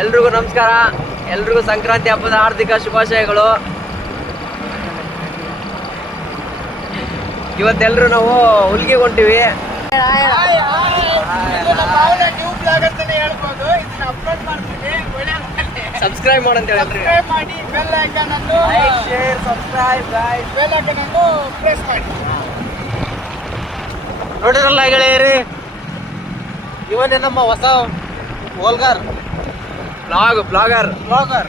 ಎಲ್ರಿಗೂ ನಮಸ್ಕಾರ. ಎಲ್ರಿಗೂ ಸಂಕ್ರಾಂತಿ ಹಬ್ಬದ ಹಾರ್ದಿಕ ಶುಭಾಶಯಗಳು. ಇವತ್ತೆಲ್ಲರೂ ನಾವು ಹುಲ್ಗೆ ಹೊಂಟಿವಿ. ಸಬ್ಸ್ಕ್ರೈಬ್ ಮಾಡಂತ ಮಾಡಿ ಸಬ್ಸ್ಕ್ರೈಬ್ ಅನ್ನು ಮಾಡಿ ನೋಡಿರಲ್ಲ ಗೆಳೆಯರಿ, ಇವನೇ ನಮ್ಮ ಹೊಸ ಓಲ್ಗಾರ್ blog blogger blogger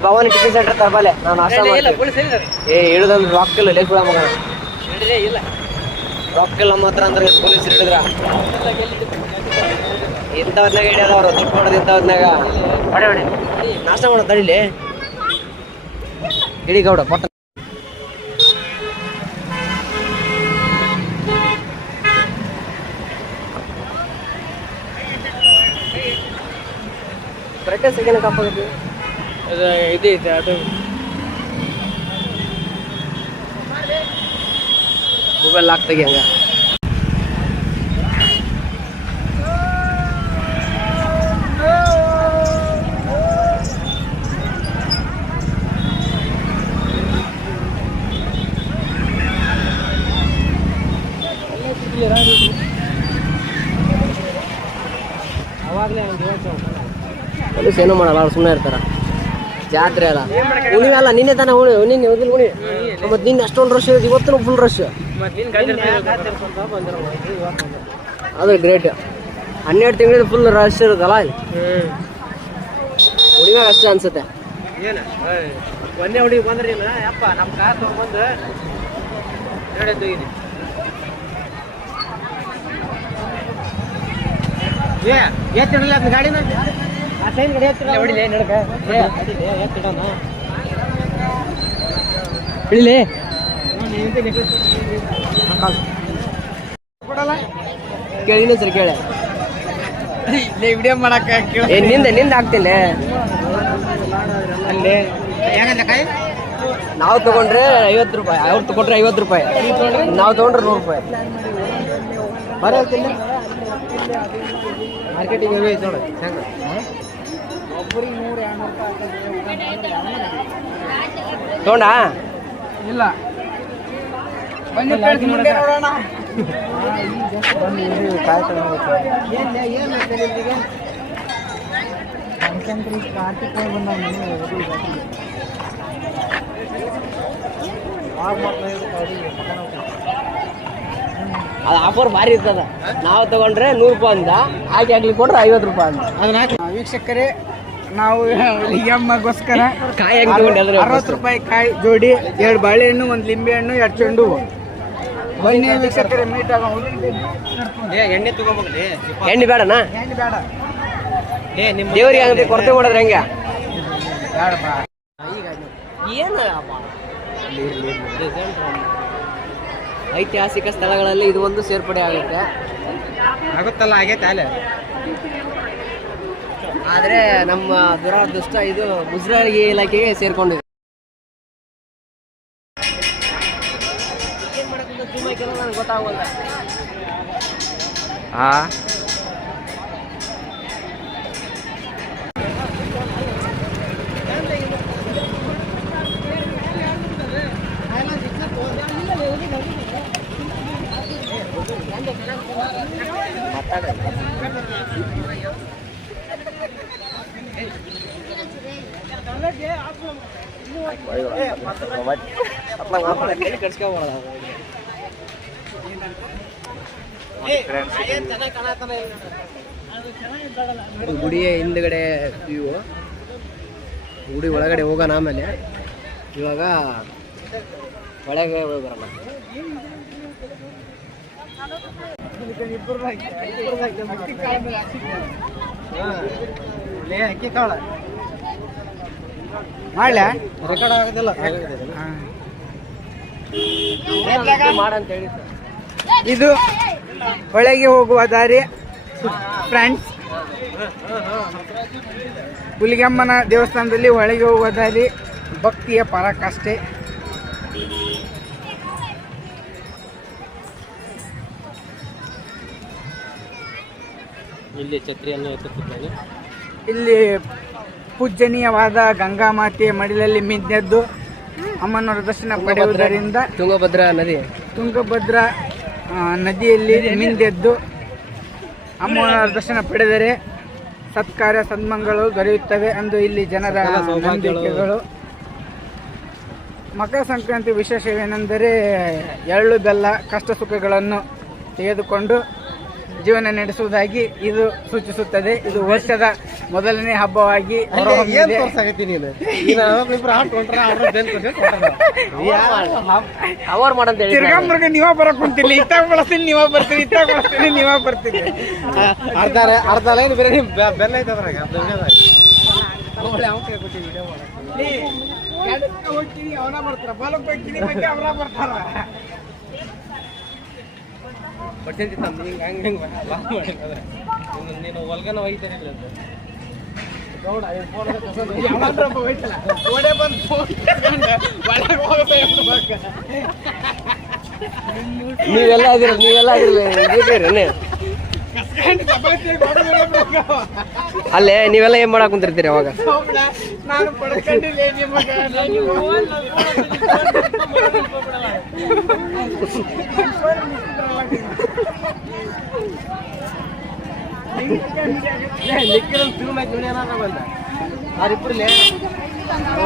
Bhavani tiffin centre ತರಬಾಲೆ ನಾನು ನಾಷ್ಟ ಮಾಡ್ತೀನಿ ಏ ಇಳಿದಂದ್ರೆ ರಾಕ್ ಇಲ್ಲ ಲೇಖ ಮಗ ಇಲ್ಲ. ರಾಕ್ ಇಲ್ಲ ಮಾತ್ರ ಅಂದ್ರೆ ಪೊಲೀಸ್ ಹಿಡಿದ್ರ ಇಂಥವ್ರನ್ನಾಗ ಹಿಡಿಯೋದು ಅವ್ರು ದುಡ್ಡು ಮಾಡೋದು ಇಂಥವ್ರನ್ನಾಗ ಹೊಡೆ ಹೊಡೆ ನಾಷ್ಟ ಮಾಡೋ ತಡಿಲಿ. ಹಿಡಿ ಗೌಡ ಪಟ್ಟ ಕರೆಕ್ಟೇ ಸೆಕೆಂಡ್ ಕಾಪಾಗುತ್ತೆ ಅದು ಇದು ಇದೆ ಅದು ಮೊಬೈಲ್ ಲಾಕ್ ತೆಗಿ ಹಂಗ ಅವಾಗಲೇ ಪೊಲೀಸ್ ಏನೂ ಮಾಡಲ್ಲ, ಅವ್ರು ಸುಮ್ಮನೆ ಇರ್ತಾರ. ಜಾತ್ರೆ ಅಲ್ಲ ಉಣಿ ಅಲ್ಲ, ನಿನ್ನೆ ತಾನೇ ಉಣಿ ನಿನ್ನೆ ಹೋಗಿಲ್ಲ ಉಣಿ ಮತ್ತೆ ನಿನ್ನೆ ಅಷ್ಟೊಂದು ರಶ್ ಇವತ್ತು ಫುಲ್ ರಶ್ ಅದು ಗ್ರೇಟ್ ಹನ್ನೆರಡು ತಿಂಗಳಿಂದ ಫುಲ್ ರಶ್ ಇರುತ್ತಲ್ಲ ಇಲ್ಲಿ. ಉಣಿಮ್ಯಾಗ ಅಷ್ಟೇ ಅನ್ಸುತ್ತೆ. ಒಂದೇ ಹುಡುಗಿ ಬಂದ್ರಿ ನಮ್ಮ ಕಾರ್ ಗಾಡಿನ? ಇಳಿಲಿ ಕೇಳಿನ ಸರಿ ಕೇಳಿ ವಿಡಿಯೋ ಮಾಡಕ್ಕೆ ನಿಂದೆ ನಿಂದ ಹಾಕ್ತೀನಿ. ಅಲ್ಲಿ. ನಾವು ತಗೊಂಡ್ರೆ ಐವತ್ತು ರೂಪಾಯಿ. ಅವ್ರು ತಗೊಂಡ್ರೆ ಐವತ್ತು ರೂಪಾಯಿ. ನಾವು ತಗೊಂಡ್ರೆ? ನೂರು ರೂಪಾಯಿ. ಬರೋ ತಿನ್ನ ಮಾರ್ಕೆಟಿಂಗ್ ಹೋಗಿ ನೋಡಿ. ಹೆಂಗ? ತಗೊಂಡಾ? ಇಲ್ಲ. ಅದು ಆಫರ್ ಭಾರಿ ಇರ್ತದ. ನಾವು ತಗೊಂಡ್ರೆ ನೂರು ರೂಪಾಯಿ ಅಂದ. ಆಕೆ ಹಾಕ್ಲಿಕ್ಕೆ ಕೊಟ್ರೆ ಐವತ್ತು ರೂಪಾಯಿ ಅಂದ. ಅದನ್ನ ಹಾಕಿ. ವೀಕ್ಷಕರೇ ನಾವು ಹುಲಿಗೆಮ್ಮಗೋಸ್ಕರ ಕಾಯಿ ಹೆಂಗ್ ಅರವತ್ತು ರೂಪಾಯಿ ಕಾಯಿ ಜೋಡಿ ಎರಡು ಬಾಳೆಹಣ್ಣು ಒಂದು ಲಿಂಬೆ ಹಣ್ಣು ಎರಡು ಚೆಂಡು. ಬನ್ನಿ ವೀಕ್ಷಕರೇ ಮೀಟ್ ಏ ಎಣ್ಣೆ ತಗೋಬೇಕ್ರಿ ಎಣ್ಣೆ ಬೇಡನಾ? ಎಣ್ಣೆ ಬೇಡ. ಏ ನಿಮ್ಮ ದೇವರಿಗೆ ಆಗತ್ತೆ ಕೊರತೆ ಮಾಡಿದ್ರೆ ಹೆಂಗ? ಬೇಡಪ್ಪ. ಏನು ಐತಿಹಾಸಿಕ ಸ್ಥಳಗಳಲ್ಲಿ ಇದು ಒಂದು ಸೇರ್ಪಡೆ ಆಗುತ್ತೆ. ಆಗುತ್ತಲ್ಲ ಆಗೈತೆ ಅಲ್ಲೇ ಆದ್ರೆ ನಮ್ಮ ದುರಾದೃಷ್ಟ ಇದು ಮುಜರಾಯಿ ಇಲಾಖೆಗೆ ಸೇರ್ಕೊಂಡಿದೆ. ಮಾತಾಡ ಗೊತ್ತಾಗಲ್ಲ. ಆ? ಇದು ಗುಡಿಯ ಹಿಂದ್ಗಡೆ ವ್ಯೂ ಗುಡಿ ಒಳಗಡೆ ಹೋಗೋಣ ಆಮೇಲೆ. ಇವಾಗ ಒಳಗೆ ಹೋಗಿ ಬರೋಣ. ಲೇ ರೆಕಾರ್ಡ್ ಆಗೋದಿಲ್ಲ ಇದು ಒಳಗೆ ಹೋಗುವ ದಾರಿ. ಫ್ರೆಂಡ್ಸ್ ಹುಲಿಗಮ್ಮನ ದೇವಸ್ಥಾನದಲ್ಲಿ ಒಳಗೆ ಹೋಗುವ ದಾರಿ. ಭಕ್ತಿಯ ಪರಾಕಾಷ್ಠೆ ಇಲ್ಲಿ ಛತ್ರಿಯನ್ನು ಎತ್ತುತ್ತಿದ್ದೇನೆ ಇಲ್ಲಿ ಪೂಜನೀಯವಾದ ಗಂಗಾ ಮಾತೆಯ ಮಡಿಲಲ್ಲಿ ಮಿದ್ದೆದ್ದು ಅಮ್ಮನವರ ದರ್ಶನ ಪಡೆಯುವುದರಿಂದ ತುಂಗಭದ್ರಾ ನದಿ ತುಂಗಭದ್ರಾ ನದಿಯಲ್ಲಿ ಮಿಂದೆದ್ದು ಅಮ್ಮನವರ ದರ್ಶನ ಪಡೆದರೆ ಸತ್ಕಾರ್ಯ ಸನ್ಮಂಗಳು ದೊರೆಯುತ್ತವೆ ಅಂದು ಇಲ್ಲಿ ಜನರ. ನಂಬಿಕೆಗಳು ಮಕರ ಸಂಕ್ರಾಂತಿ ವಿಶೇಷವೇನೆಂದರೆ ಎಳ್ಳು ಬೆಲ್ಲ ಕಷ್ಟ ಸುಖಗಳನ್ನು ತೆಗೆದುಕೊಂಡು ಜೀವನ ನಡೆಸುವುದಾಗಿ ಇದು ಸೂಚಿಸುತ್ತದೆ. ಇದು ವರ್ಷದ ಮೊದಲನೇ ಹಬ್ಬವಾಗಿ ಹೊರಹೊಮ್ಮಿದೆ. ಅವರ್ ಮಾಡಂತ ಹೇಳಿ ತಿರ್ಗಾ ಮುರ್ಗ ನೀವ ಬರಕ್ ಕುಂತಿಲ್ಲ ಇತ್ತಾಗ ಬಳಸ್ತೀನಿ ನೀವ ಬರ್ತೀನಿ ಇತ್ತಾಗ ಬಳಸ್ತೀನಿ ನೀವ ಬರ್ತೀನಿ ಅರ್ಧ ಅರ್ಧ ಲೈನ್ ಬೇರೆ ನಿಮ್ ಬೆ- ಬೆಲ್ಲ ಐತೆ ಅದ್ರಾಗ ಅರ್ಧ ವಿಡಿಯೋದಾಗ. ಹೋಗ್ತೀನಿ ಅವನ ಬರ್ತಾರ. ಹೋಗ್ತೀನಿ ಮತ್ತೆ ಬರ್ತಾರ. ಬಡ್ಸಂತಿ ತಂದು ಹಿಂಗೆ ಹಂಗೆ ಹಿಂಗೆ ಬಾ ಮಾಡಿಲ್ಲ ಅದ್ರ. ನೀನು- ಹೊಲ್ಗನ ಒಯ್ತಾನೆ ಇಲ್ಲ ಅಂತ. ಗೌಡ, ಒಯ್ದು. ಯಾವನ್ರೊಬ್ಬ ಹೋಯ್ತಲ್ಲ ಓಡೇ ಬಂದು ಫೋನ್ ಒಳಗೆ ಹೋಗ್ಬೇಕು ನೀವೆಲ್ಲ ಇದಿರ ನೀವೆಲ್ಲ ಅಲ್ಲೇ ನೀವೆಲ್ಲ ಏನ್ ಮಾಡಕ್ ಕುಂತಿರ್ತೀರಿ ಅವಾಗ ಅವ್ರಿಬ್ರಲ್ಲೇ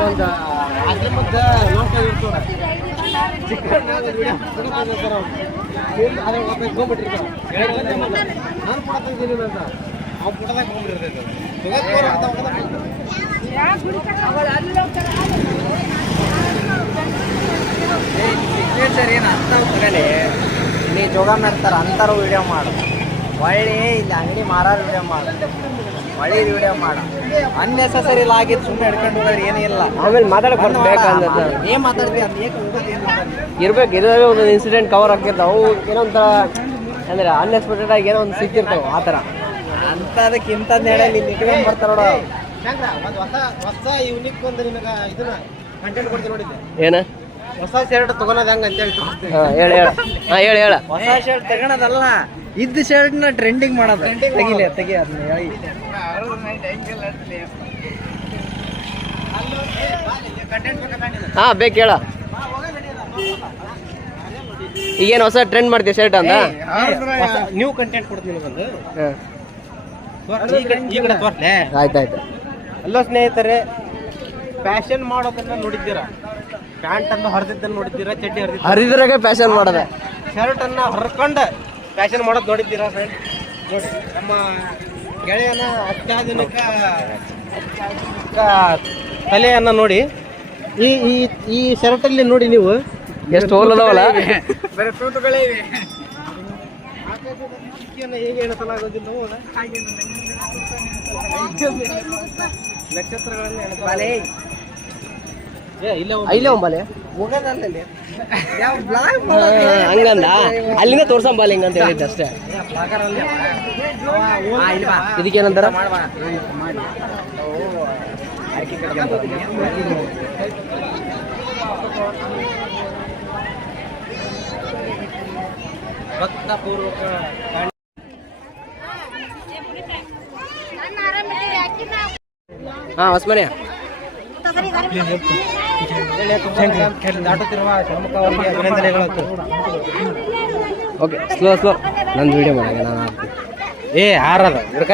ಒಂದು ಅದ್ರ ಮಧ್ಯ ನೋಡ್ತಾ ಇರ್ತಾರ. ನಾನು ತೆಗ್ದಿದ್ದೀನಿ ಅಂತ ಅವ್ನು ಸಿಗ್ನೇಚರ್ ಏನು ಅಂತ ತಗೊಳ್ಳಿ ನೀ ಜೋಗ ಮಾಡ್ತಾರ ಅಂತಾರು ವಿಡಿಯೋ ಮಾಡು ಒಳ್ಳೆ ಇಲ್ಲಿ ಅಂಗಡಿ ಮಾರಾರು ವಿಡಿಯೋ ಮಾಡು ಒಳ್ಳೆ ವಿಡಿಯೋ ಮಾಡು. ಅನ್ನೆಸಸರಿ ಆಗಿದ್ದು ಸುಮ್ಮನೆ ಹಿಡ್ಕೊಂಡು ಹೋಗೋದು ಏನಿಲ್ಲ ಇಲ್ಲ. ಆಮೇಲೆ ಮಾತಾಡಕ್ ಬೇಕಂದ್ರೆ ಏನ್ ಮಾತಾಡ್ತೀವಿ ಅಂತ ಏಕೆ ಹೋಗೋದು ಏನ್ ಮಾತಾಡ್ತೀವಿ? ಇರ್ಬೇಕು ಇರೋದೇ ಒಂದು ಇನ್ಸಿಡೆಂಟ್ ಕವರ್ ಆಗಿರ್ತಾವೆ ಅವು ಏನೋ ಒಂಥರ ಅಂದ್ರೆ ಅನ್ಎಕ್ಸ್ಪೆಕ್ಟೆಡ್ ಆಗಿ ಏನೋ ಒಂದು ಸಿಕ್ಕಿರ್ತಾವ ಆ ಥರ. ಅಂತದಕ್ಕೆ ಇಂಥದ್ದು ಹೇಳಿ ಇಲ್ಲಿ ಇಟ್ಕೊಂಡ್ ಬರ್ತಾರ ನೋಡು ಒಂದು ಹೊಸ ಹೊಸ ಯೂನಿಕ್ ಒಂದು ನಿನಗೆ ಇದನ್ನ ಕಂಟೆಂಟ್ ಕೊಡ್ತೀನಿ ನೋಡಿದ್ದೆ ಏನ? ಹೊಸ ಶರ್ಟ್ ತಗೊಳೋದು ಹೆಂಗೆ ಅಂತೇಳಿ. ಹಾಂ ಹೇಳ ಹೇಳ. ಹಾಂ ಹೇಳ ಹೇಳ. ಹೊಸ ಶರ್ಟ್ ತಗೊಳೋದಲ್ಲ. ಇದ್ದ ಶರ್ಟ್ನ ಟ್ರೆಂಡಿಂಗ್ ಮಾಡೋದು ತೆಗಿಲೆ ತೆಗಿ ಅದನ್ನ ಹೇಳಿ. ಹಾಂ ಬೇಕು ಹೇಳ. ಈಗೇನು ಹೊಸ ಟ್ರೆಂಡ್ ಮಾಡ್ತೀವಿ ಶರ್ಟ್ ಅಂತ ನೀವು ನ್ಯೂ ಕಂಟೆಂಟ್ ಕೊಡ್ತೀನಿ ಆಯ್ತಾಯ್ತು. ಅಲ್ಲೋ ಸ್ನೇಹಿತರೆ ಫ್ಯಾಷನ್ ಮಾಡೋದನ್ನ ನೋಡಿದ್ದೀರಾ? ಪ್ಯಾಂಟ್ ಅನ್ನು ಹರಿದಿದ್ದನ್ನು ನೋಡಿದ್ದೀರಾ? ಚಡ್ಡಿ ಹರಿದ್ರಾಗ ಹರಿದ್ರಾಗೆ ಫ್ಯಾಷನ್ ಮಾಡೋದೆ. ಶರ್ಟ್ ಅನ್ನ ಹರ್ಕೊಂಡು. ಫ್ಯಾಷನ್ ಮಾಡೋದು ನೋಡಿದ್ದೀರಾ ಫ್ರೆಂಡ್ ನೋಡಿ ನಮ್ಮ ಗೆಳೆಯನ ಅತ್ಯಾಧುನಿಕ ತಲೆಯನ್ನು ನೋಡಿ ಈ ಈ ಈ ಶರ್ಟಲ್ಲಿ ನೋಡಿ ನೀವು. ಎಷ್ಟು ಹೋಲ್ ಅದಾವಲ್ಲ? ಬೇರೆ ತೂತುಗಳೇ ಇವೆ. ನಕ್ಷತ್ರಗಳಲ್ಲಿ ಹೇಗೆ ಎಣಿಸಲಾಗೋದಿಲ್ಲವೋ ನಕ್ಷತ್ರಗಳನ್ನು ಇಲ್ಲೇ ಇಲ್ಲೇ ಒಂಬಲೆ ಹಂಗಂದ? ಅಲ್ಲಿಂದ ತೋರ್ಸಂಬಲ್ಲ ಹಿಂಗಂತ ಹೇಳಿದ್ದೆ ಅಷ್ಟೇ. ಇದಕ್ಕೇನಂತಾರ? ಭಕ್ತಪೂರ್ವಕ ಹಾಂ ಹೊಸ್ಮನೆ. ಓಕೆ ಸ್ಲೋ ಸ್ಲೋ ನಂದು ವಿಡಿಯೋ ಮಾಡಿ ನಾನು ಏ ಆರದ ಹುಡ್ಕ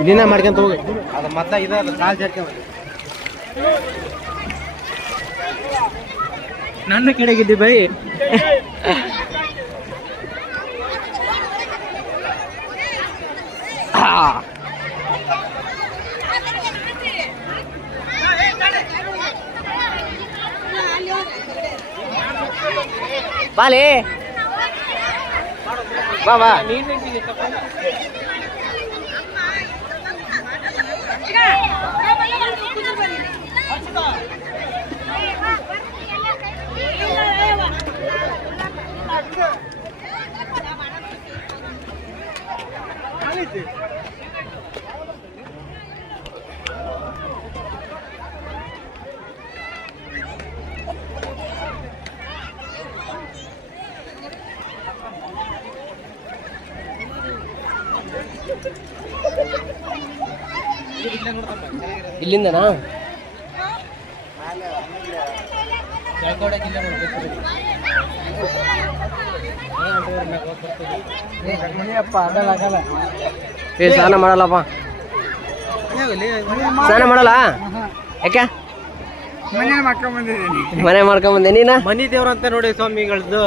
ಇದನ್ನ ಮಾಡ್ಕೊಂತ ಹೋಗಿ. ಅದು ಮತ್ತೆ ಕಾಲ್ ನನ್ನ ಕಡೆಗಿದ್ದಿ ಬೈ. ಬಾಲೆ வாலே வா வா ಆಗಲ್ಲ ಏ ಸ್ನಾನ ಮಾಡಲ್ಲಪ್ಪ. ಸ್ನಾನ ಮಾಡಲ್ಲ? ಯಾಕೆ? ಮನೆ ಮನೆ ಮಾಡ್ಕೊಂಬಂದೆ ನೀನ? ಮನಿ ದೇವ್ರ ಅಂತ ನೋಡಿ ಸ್ವಾಮಿಗಳದ್ದು.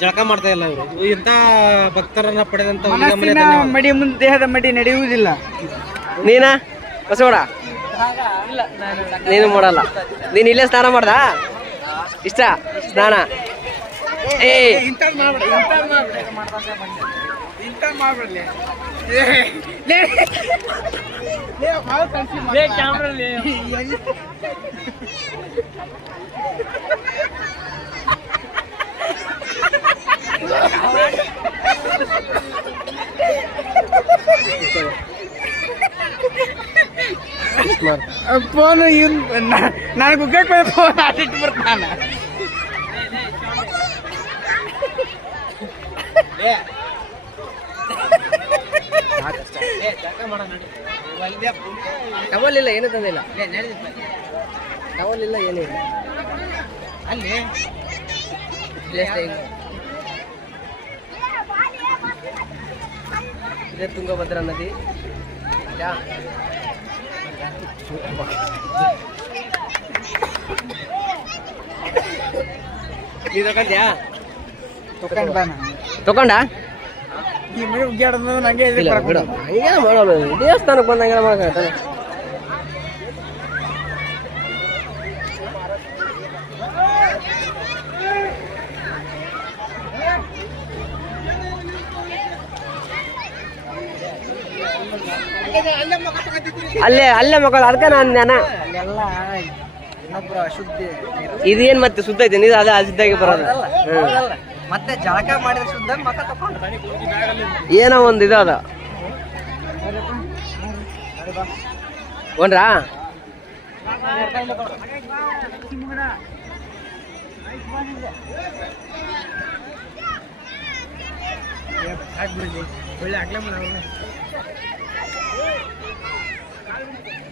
ಜಳಕ ಮಾಡ್ತಾ ಇಲ್ಲ ಇವರು. ಇಂಥ ಭಕ್ತರನ್ನ ಪಡೆದಂತ ಹುಲಿಗೆ ಮನೆ ಧನ್ಯವಾದ. ಮಡಿ ಮುಂದೆ ದೇಹದ ಮಡಿ ನಡೆಯುವುದಿಲ್ಲ. ನೀನ? ಬಸವಡ ನೀನು ಮಾಡಲ್ಲ. ನೀನು ಇಲ್ಲೇ ಸ್ನಾನ ಮಾಡ್ದ? ಇಷ್ಟ? ಸ್ನಾನ? ಏ ಇಂಥದ್ದು ಮಾಡ್ಬೇಡ ಇಂಥದ್ದು ಮಾಡ್ಬೇಡ ಇಂಥದ್ದು ಮಾಡ್ಬಿಡ್ಲಿ ಫೋನ್ ಇವ್ನು ನಾನು ಗುಗ್ಗಕ್ಕೆ ಫೋನ್ ಆಟಿಟ್ಟು ಬರ್ತಾನ ಟವಲ್ ಇಲ್ಲ ಏನು ತಂದಿಲ್ಲ ಟವಲ್ ಇಲ್ಲ ಏನೂ ಇಲ್ಲ ಅಲ್ಲಿ ಇಲ್ಲೇ stay ಇಲ್ಲ. ಇದೇ ತುಂಗಭದ್ರಾ ನದಿ ಯಾ ನೀ ತಗೊಂಡ್ಯಾ ತಗೊಂಡ್ ಬಾ ನಾನು. ಅಲ್ಲೇ ಅಲ್ಲೇ ಮಕ್ಕಳು ಅದಕ್ಕೆ ನಾನು ಜ್ಞಾನ ಇದೇನು ಮತ್ತೆ ಶುದ್ಧ ಐತೆ? ನೀರು ಅದೇ ಅಶುದ್ಧಾಗಿ ಬರೋದು. ಮತ್ತೆ ಜಳಕ ಮಾಡಿದ ಶುದ್ಧ ಏನೋ ಒಂದು ಇದು ಅದು. ಒಣ್ರಾ ಒಳ್ಳೆ Calvin.